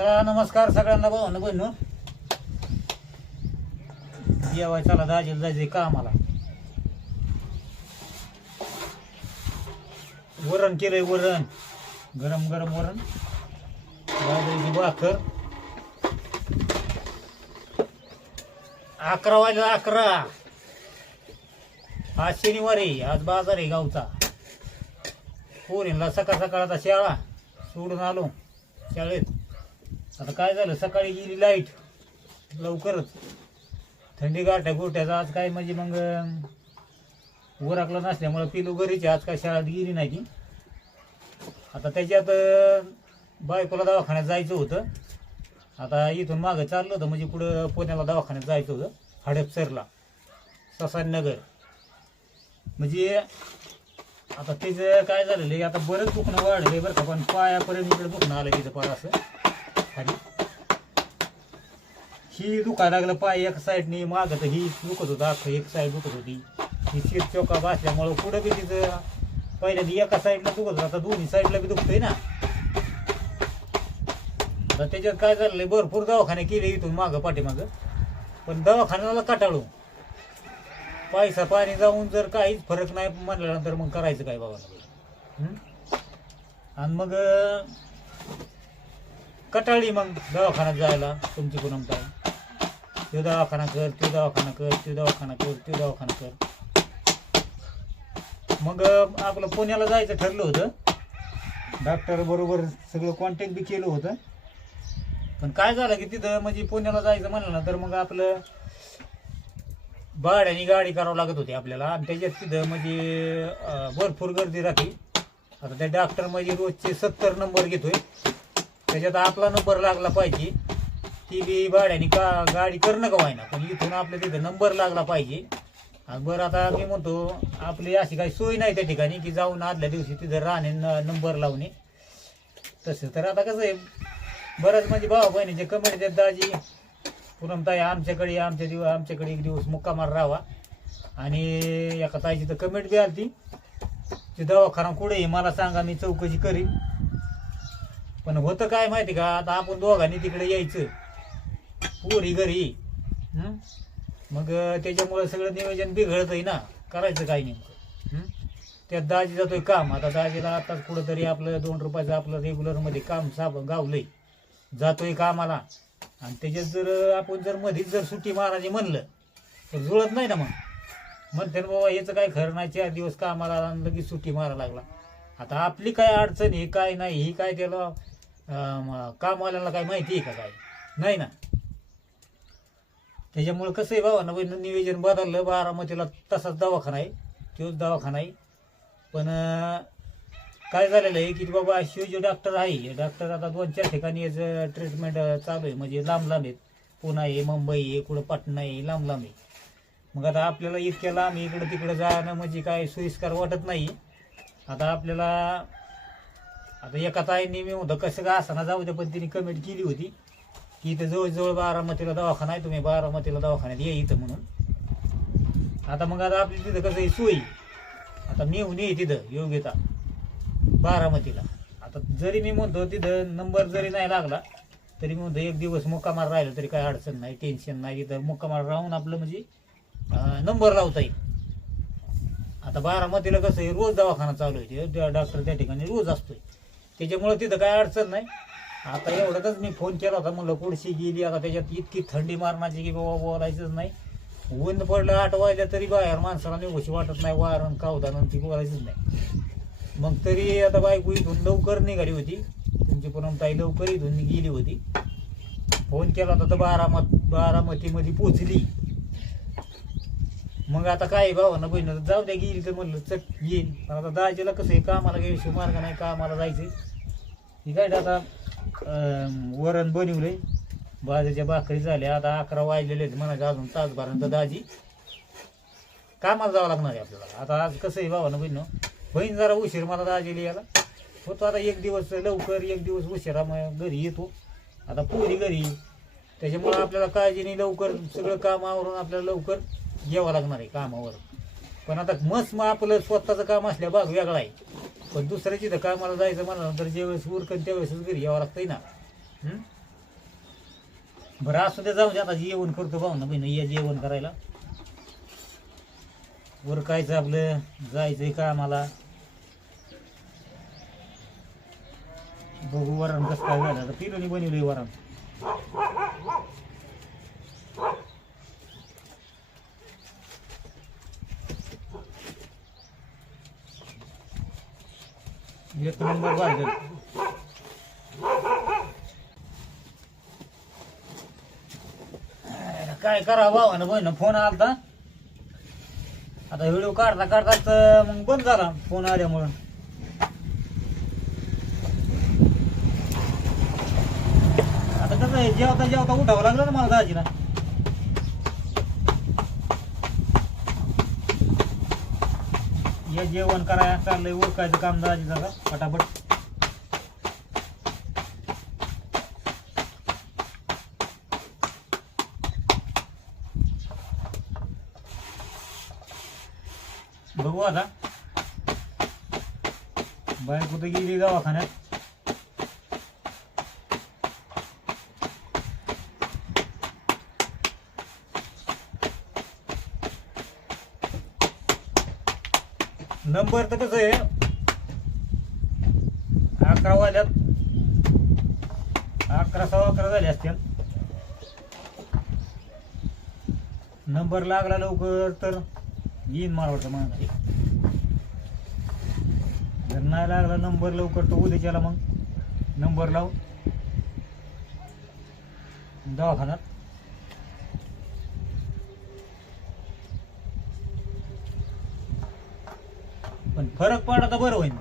चला नमस्कार सगळ्यांना भाऊ बहिणू. जेवाय चला दाजीला जायचंय कामाला. वरण केलंय वरण. गरम गरम वरण. बाजरीची भाकर. अकरा वाजले अकरा. आज शनिवार आहे आज बाजार आहे गावचा. पोरींला सकाळ सकाळ आता शाळा सोडून आलो. शाळेत. आता काय झालं? सकाळी गेली लाइट लवकरच. थंडी गाठ्या गोठ्याचा आज काय म्हणजे मग उराकलं नसल्यामुळं पिलू घरीची आज काय शाळेत गेली नाही ती. आता त्याच्यात बायकोला दवाखान्यात जायचं होतं. आता इथून मागं चाललं होतं म्हणजे पुढं पुण्याला दवाखान्यात जायचं होतं हडपसरला. ससाननगर. म्हणजे आता त्याचं काय झालेलं आहे आता बरंच दुखणं आहे बरं का पण पायापर्यंत इकडे दुखणं आलं तिथं पार असं. खाली. ही दुखायला लागलं पाय एक साईडनी मागं तर ही दुखत होतं अख्खं एक साईड दुखत होती. ही शीर चौका बसल्यामुळं पुढं बी तिथं पहिल्यांदा एका साईडला दुखत होतं आता दोन्ही साईडला बी दुखतंय ना. आता त्याच्यात काय चाललंय भरपूर दवाखाने केले इथून मागं पाठीमागं. पण दवाखान्याला कटाळू पैसा पाणी जाऊन जर काहीच फरक नाही म्हणल्यानंतर मग करायचं काय बाबा? आणि मग कटाळली मग दवाखान्यात जायला तुमची पूनम काय तो दवाखाना कर तो दवाखाना कर तो दवाखाना कर तो दवाखाना कर. मग आपलं पुण्याला जायचं ठरलं होतं. डॉक्टर बरोबर सगळं कॉन्टॅक्ट बी केलं होतं. पण काय झालं की तिथं म्हणजे पुण्याला जायचं म्हणलं ना तर मग आपलं भाड्याने गाडी करावं लागत होती आपल्याला. आणि त्याच्यात तिथं म्हणजे भरपूर गर्दी राहते. आता त्या डॉक्टर म्हणजे रोजचे सत्तर नंबर घेतोय. त्याच्यात आपला नंबर लागला पाहिजे. ती बी भाड्याने का गाडी करणं का व्हायना पण इथून आपल्या तिथं नंबर लागला पाहिजे. आणि बरं आता मी म्हणतो आपली अशी काही सोय नाही त्या ठिकाणी की जाऊन आदल्या दिवशी तिथं राहणे न- नंबर लावणे. तसं तर आता कसं आहे बरंच म्हणजे भाऊ बहिणीचे कमेंट देत दाजी. पुनमताई आमच्याकडे आमच्या दिवस आमच्याकडे एक दिवस मुक्कामार राहावा. आणि एका ताईची तर कमेंट बी आली ती दवाखाना कुठे आहे? मला सांगा मी चौकशी करीन. पण होतं काय माहिती का? आता आपण दोघांनी तिकडे यायचं. पोरी घरी. हं? मग त्याच्यामुळे सगळं नियोजन बिघडत आहे ना. करायचं काय नेमकं? हं? त्यात दाजी जातोय काम. आता दाजीला आताच कुठंतरी आपलं दोन रुपयाचं आपलं रेग्युलरमध्ये काम साप गावलंय. जातोय कामाला. आणि त्याच्यात जर आपण जर मधीच जर सुट्टी मारायची म्हणलं तर जुळत नाही ना मग. म्हणते ना बाबा याचं काय खरं नाही. चार दिवस कामाला आला आणि लगेच सुट्टी मारा लागला. आता आपली काय अडचण हे काय नाही ही काय त्याला कामवाल्याला काय माहिती आहे का काय? नाही ना. त्याच्यामुळे कसं आहे बाबा ना नियोजन बदललं बारामतीला तसाच दवाखाना आहे. तोच दवाखाना आहे. पण काय झालेलं आहे की बाबा शिवजी डॉक्टर आहे. डॉक्टर आता दोन चार ठिकाणी याचं ट्रीटमेंट चालू आहे. म्हणजे लांब लांब आहेत. पुणे आहे मुंबई आहे कुठं पाटणा आहे लांब लांब आहे. मग आता आपल्याला इतक्या लांब इकडं तिकडं जाणं म्हणजे काय सोयीस्कर वाटत नाही. आता आपल्याला आता एका ताईंनी मी म्हणतो कसं का असं जाऊ दे पण तिने कमेंट केली होती. की इथं जवळजवळ बारामतीला दवाखाना आहे तुम्ही बारामतीला दवाखान्यात ये इथं म्हणून. आता मग आता आपली तिथं कसं आहे सोयी. आता मी येऊन ये तिथं योग्यता. बारामतीला. आता जरी मी म्हणतो तिथं नंबर जरी नाही लागला तरी मी म्हणतो एक दिवस मुक्कामार राहिलं तरी काही अडचण नाही टेन्शन नाही. तिथं मुक्कामार राहून आपलं म्हणजे नंबर लावता येईल. आता बारामतीला कसं आहे रोज दवाखाना चालू आहे. डॉक्टर त्या ठिकाणी रोज असतोय. त्याच्यामुळे तिथं काय अडचण नाही. आता एवढ्यातच मी फोन केला होता म्हणलं कुडशी गेली आता त्याच्यात इतकी थंडी मारण्याची की बाबा बोलायचंच नाही. ऊन पडलं आठ वाजल्या तरी बाहेर माणसाला निघूशी वाटत नाही वारण कावदान ती बोलायचंच नाही. मग तरी आता बायको इथून लवकर निघाली होती. तुमची पूनम ताई लवकर इथून गेली होती. फोन केला होता तर बारामत बारामतीमध्ये पोचली. मग आता काय भावांना बहिणं जाऊ द्या गेली तर म्हणलं चट येईन. पण आता दाजीला कसं आहे कामाला गेल्याशिवाय मार्ग नाही कामाला जायचं ही काय आता अं, वरण बनवलंय. बाजरीच्या भाकरी झाल्या आता अकरा वाजलेले आहेत म्हणायचं अजून तासभरानंतर दाजी. कामाला जावं लागणार आहे आपल्याला. आता आज कसं आहे भावानं बहिणं बहीण जरा उशीर मला दाजीला यायला. होतो आता एक दिवस लवकर एक दिवस उशिरा मग घरी येतो. आता पोरी घरी. त्याच्यामुळं आपल्याला काळजीने लवकर सगळं काम आवरून आपल्याला लवकर यावं लागणार आहे कामावर. पण आता मस्त मग आपलं स्वतःचं काम असल्या भाग वेगळा आहे. पण दुसऱ्याची तर कामाला जायचं म्हणल्यानंतर ज्यावेळेस उरकन त्यावेळेसच घरी यावं लागतंय ना. हं? बरं असू ते जाऊ दे आता जेवण करतो भाऊ ना बहिणी या जेवण करायला. वर कायचं आपलं जायचंय कामाला. बघू वरण कसं काय झालं. आता पिलोनी बनवलंय वरण. एक नंबर भाजल काय करा भावानं बहिण फोन आलता. आता व्हिडिओ काढता काढता तर मग बंद झाला फोन आल्यामुळं. आता कसं आहे जेवता जेवता उठावं लागलं ना मला दाजीला. या जेवण करायला चाललंय उरकायचं काम दाजी जरा पटापट. बघू आता. बायको तर गेली दवाखान्यात? नंबर तर कसं आहे. अकरा वाल्यात अकरा सव्वा अकरा झाले असतील. नंबर लागला लवकर तर येईन मला वाटतं मग. जर नाही लागला नंबर लवकर तर उद्याच्याला मग. नंबर लावून दवाखान्यात. पण फरक पडला तर बरं होईल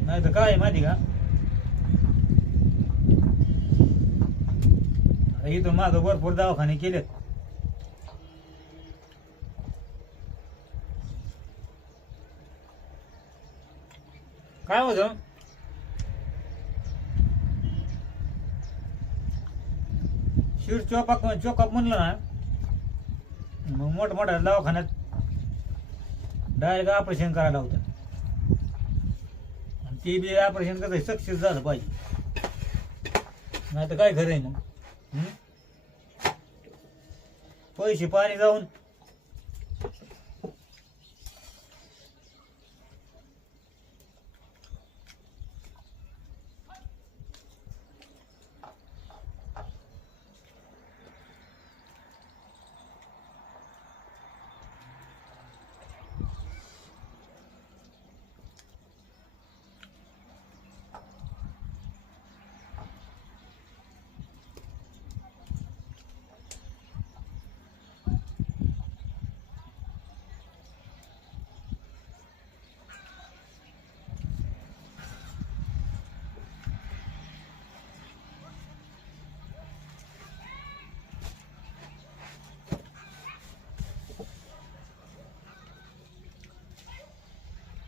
नाही तर काय आहे माहिती का? इथं इथून मागं भरपूर दवाखाने केलेत. काय होतं? शिर चोपाक चोकाप म्हणलं ना मग मोठमोठ्या दवाखान्यात डायरेक्ट ऑपरेशन करायला होतं. आणि ते बी ऑपरेशन कसं सक्सेस झालं पाहिजे. नाही तर काय खरं आहे मग पैसे पाणी जाऊन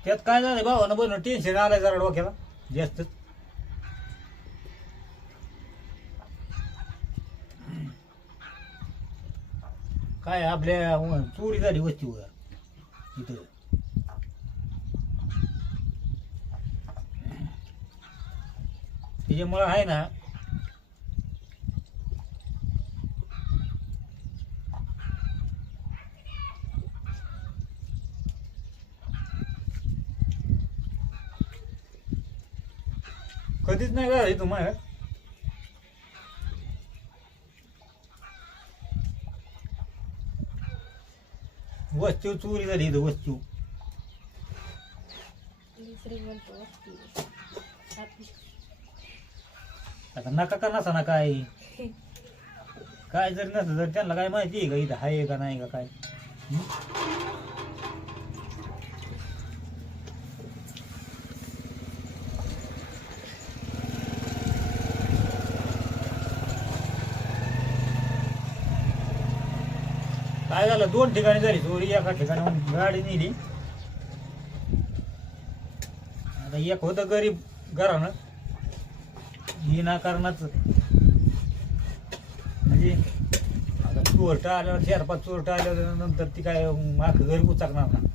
त्यात काय झालं भावानं बनवून टेन्शन आलंय जरा डोक्याला. जास्त. काय आपल्या चोरी झाली वस्तीवर. इथं. त्याच्यामुळं आहे ना कधीच नाही का तुम्हाला वस्तू चोरी झाली इथं वस्तू. आता नका का नसा ना काय? काय जर नसलं तर त्यांना काय माहिती आहे का इथं आहे का नाही का काय? काय झालं? दोन ठिकाणी झाली. चोरी एका ठिकाणी गाडी नेली. आता एक होतं गरीब घरानं. ही नाकारणाच. म्हणजे आता चोरट आल्यावर चार पाच चोरट आल्यावर नंतर ती काय माग घरी उचाकणार ना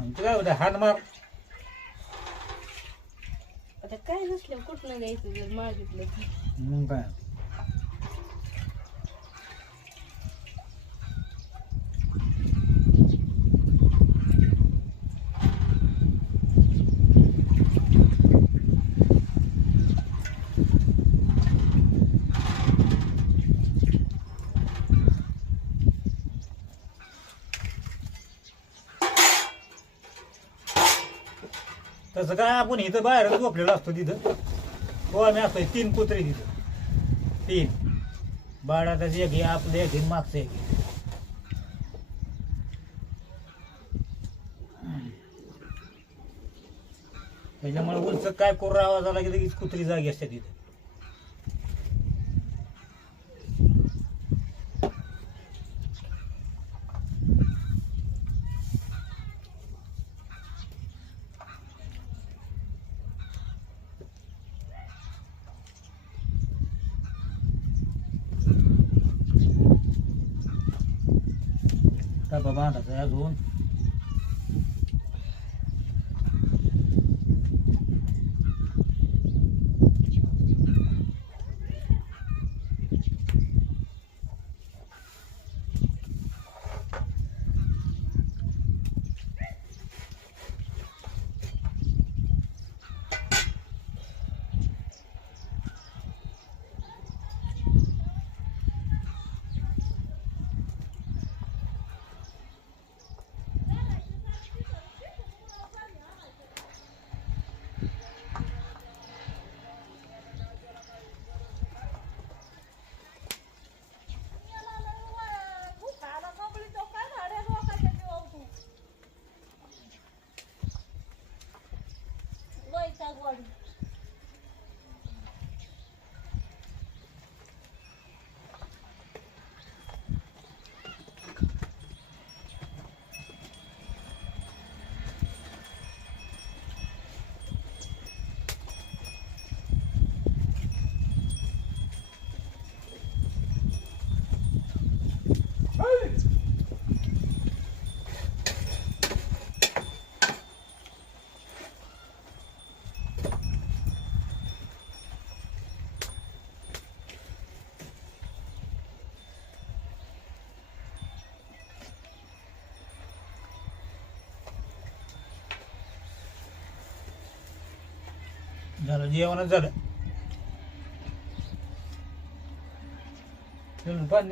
आमचं काय होतं? हात मार. आता काय नसलं कुठनं घ्यायचं जर मागितलं तर? मग काय? तसं काय आपण इथं बाहेर झोपलेलो असतो तिथं? हो आम्ही असतोय तीन कुत्रे तिथं. तीन. बाळाचा एक हे आपलं एक हे मागचं एक हे. त्याच्यामुळे उंच काय करू आवाज आला की लगेच कुत्री जागी असते तिथे? डबा बांधायचा आहे अजून. झालं जेवणच झालं. पाणी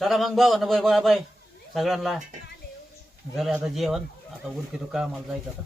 चला मग बाबा बाय बाय बाय. सगळ्यांना. झालं आता जेवण. आता उरकी तू कामाला जायचं आता.